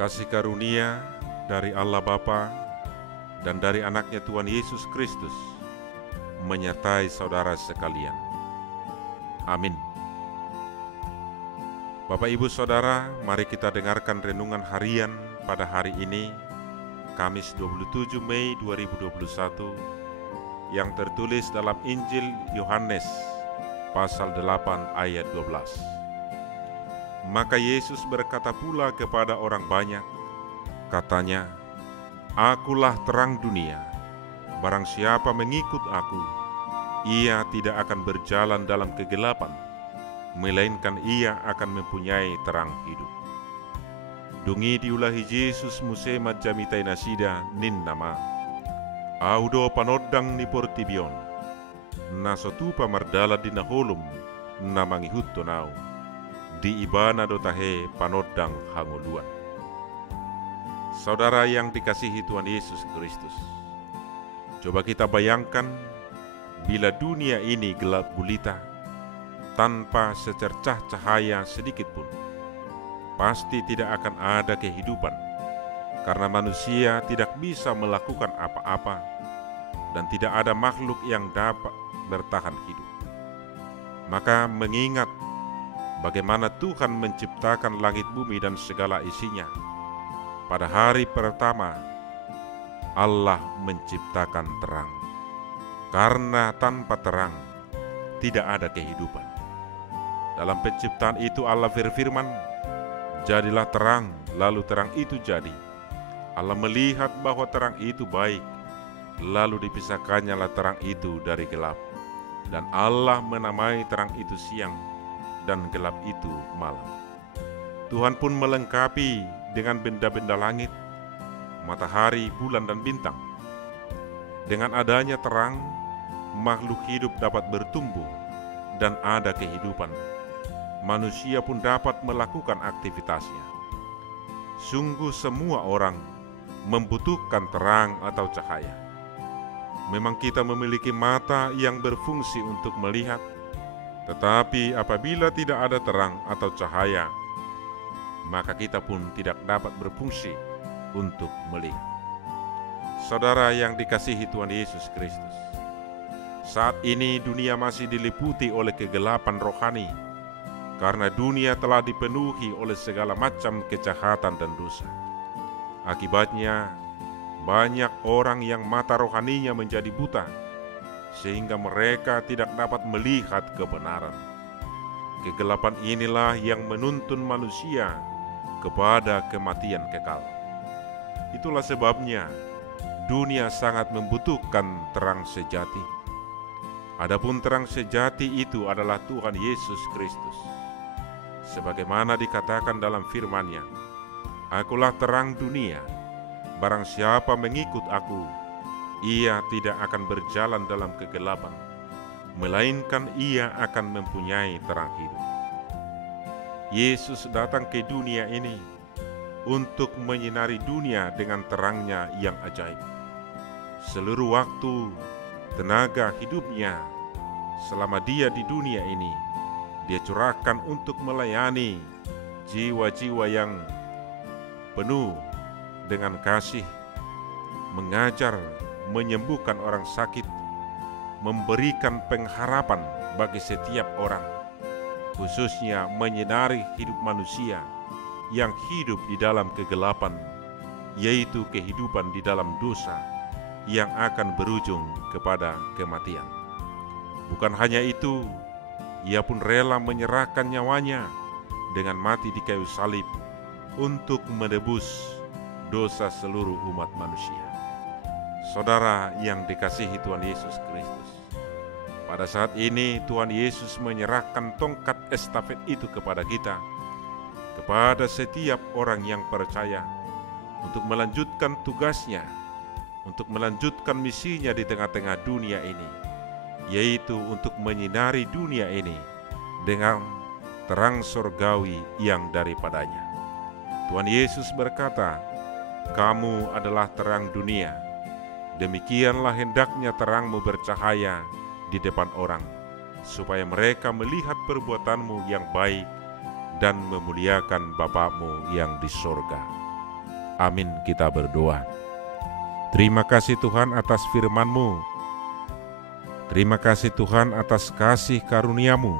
Kasih karunia dari Allah Bapa dan dari anaknya Tuhan Yesus Kristus menyertai saudara sekalian. Amin. Bapak Ibu Saudara, mari kita dengarkan renungan harian pada hari ini, Kamis 27 Mei 2021, yang tertulis dalam Injil Yohanes pasal 8 ayat 12. Maka Yesus berkata pula kepada orang banyak, katanya, "Akulah terang dunia. Barang siapa mengikut aku, ia tidak akan berjalan dalam kegelapan, melainkan ia akan mempunyai terang hidup." Dungi diulahi Yesus musema jamitai nasida nin nama. Audo panodang ni portibion. Nasotupa mardala dinaholum namangihutto nau. Di ibana dotahe panodang hanguluan. Saudara yang dikasihi Tuhan Yesus Kristus, coba kita bayangkan bila dunia ini gelap gulita tanpa secercah cahaya sedikit pun, pasti tidak akan ada kehidupan, karena manusia tidak bisa melakukan apa-apa dan tidak ada makhluk yang dapat bertahan hidup. Maka mengingat bagaimana Tuhan menciptakan langit bumi dan segala isinya, pada hari pertama Allah menciptakan terang, karena tanpa terang tidak ada kehidupan. Dalam penciptaan itu Allah berfirman, "Jadilah terang," lalu terang itu jadi. Allah melihat bahwa terang itu baik, lalu dipisahkannya terang itu dari gelap. Dan Allah menamai terang itu siang, dan gelap itu malam. Tuhan pun melengkapi dengan benda-benda langit, matahari, bulan, dan bintang. Dengan adanya terang, makhluk hidup dapat bertumbuh dan ada kehidupan. Manusia pun dapat melakukan aktivitasnya. Sungguh semua orang membutuhkan terang atau cahaya. Memang kita memiliki mata yang berfungsi untuk melihat, tetapi apabila tidak ada terang atau cahaya, maka kita pun tidak dapat berfungsi untuk melihat. Saudara yang dikasihi Tuhan Yesus Kristus, saat ini dunia masih diliputi oleh kegelapan rohani, karena dunia telah dipenuhi oleh segala macam kejahatan dan dosa. Akibatnya, banyak orang yang mata rohaninya menjadi buta, sehingga mereka tidak dapat melihat kebenaran. Kegelapan inilah yang menuntun manusia kepada kematian kekal. Itulah sebabnya dunia sangat membutuhkan terang sejati. Adapun terang sejati itu adalah Tuhan Yesus Kristus. Sebagaimana dikatakan dalam firman-Nya, "Akulah terang dunia, barang siapa mengikut aku, ia tidak akan berjalan dalam kegelapan, melainkan ia akan mempunyai terang hidup." Yesus datang ke dunia ini untuk menyinari dunia dengan terangnya yang ajaib. Seluruh waktu, tenaga hidupnya selama dia di dunia ini, dia curahkan untuk melayani jiwa-jiwa yang penuh dengan kasih, mengajar, menyembuhkan orang sakit, memberikan pengharapan bagi setiap orang, khususnya menyinari hidup manusia yang hidup di dalam kegelapan, yaitu kehidupan di dalam dosa yang akan berujung kepada kematian. Bukan hanya itu, ia pun rela menyerahkan nyawanya dengan mati di kayu salib untuk menebus dosa seluruh umat manusia. Saudara yang dikasihi Tuhan Yesus Kristus, pada saat ini Tuhan Yesus menyerahkan tongkat estafet itu kepada kita, kepada setiap orang yang percaya, untuk melanjutkan tugasnya, untuk melanjutkan misinya di tengah-tengah dunia ini, yaitu untuk menyinari dunia ini dengan terang surgawi yang daripadanya. Tuhan Yesus berkata, "Kamu adalah terang dunia. Demikianlah hendaknya terangmu bercahaya di depan orang, supaya mereka melihat perbuatanmu yang baik dan memuliakan Bapa-Mu yang di sorga." Amin, kita berdoa. Terima kasih Tuhan atas firman-Mu. Terima kasih Tuhan atas kasih karunia-Mu.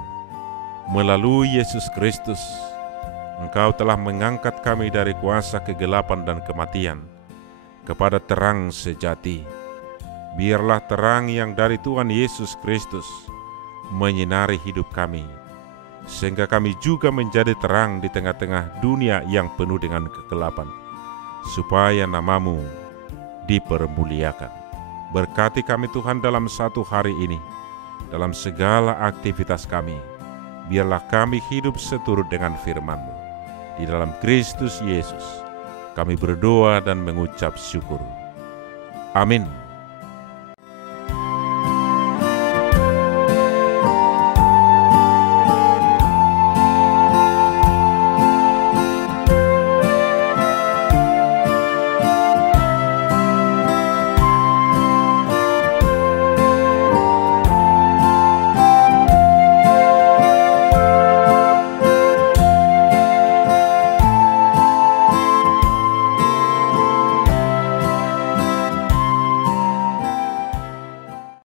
Melalui Yesus Kristus, Engkau telah mengangkat kami dari kuasa kegelapan dan kematian kepada terang sejati. Biarlah terang yang dari Tuhan Yesus Kristus menyinari hidup kami, sehingga kami juga menjadi terang di tengah-tengah dunia yang penuh dengan kegelapan, supaya nama-Mu dipermuliakan. Berkati kami Tuhan dalam satu hari ini, dalam segala aktivitas kami. Biarlah kami hidup seturut dengan firman-Mu. Di dalam Kristus Yesus, kami berdoa dan mengucap syukur. Amin.